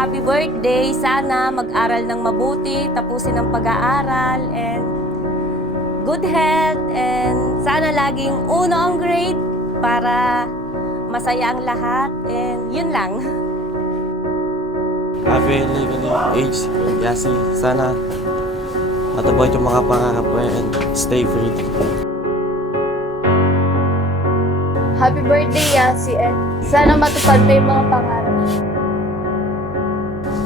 happy birthday. Sana mag-aral ng mabuti, tapusin ang pag-aaral, and good health, and sana laging uno ang grade para masaya ang lahat, and yun lang. Happy living age, Yasi. Sana matupad yung mga pangarap mo and stay free. Happy birthday, Yasi, and sana matupad mo yung mga pangarap.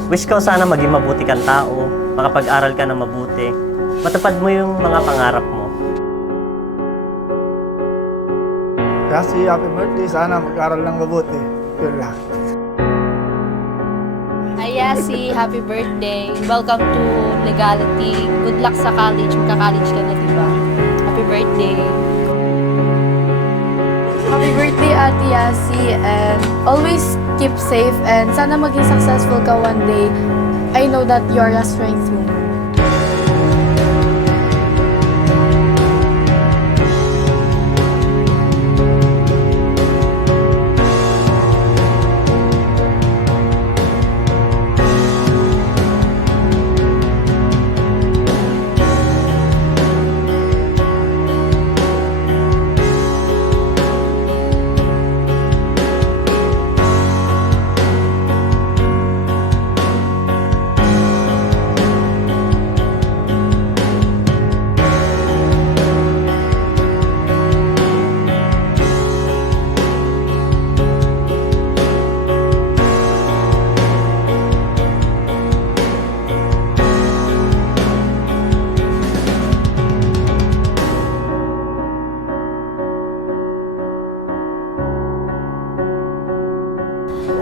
Wish ko sana maging mabuti kang tao, makapag-aral ka na mabuti, matupad mo yung mga pangarap mo. Kasi happy birthday, sana mag-aral ng mabuti. Yun lang. Hi, Yasi, happy birthday. Welcome to Legality. Good luck sa college. Magka-college ka na, diba? Happy birthday. Happy birthday, Ate Yasi, and always keep safe, and sana maging successful ka one day. I know that you're a strength woman.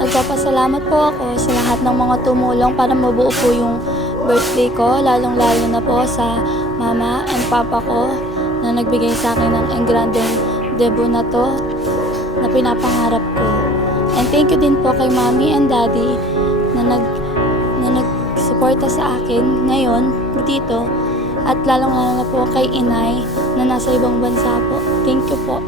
Nagpapasalamat po ako sa lahat ng mga tumulong para mabuo po yung birthday ko, lalong-lalo na po sa mama and papa ko na nagbigay sa akin ng engrandeng debut na to na pinapangarap ko. And thank you din po kay mommy and daddy na nagsuporta sa akin ngayon dito, at lalong-lalo na po kay inay na nasa ibang bansa po. Thank you po.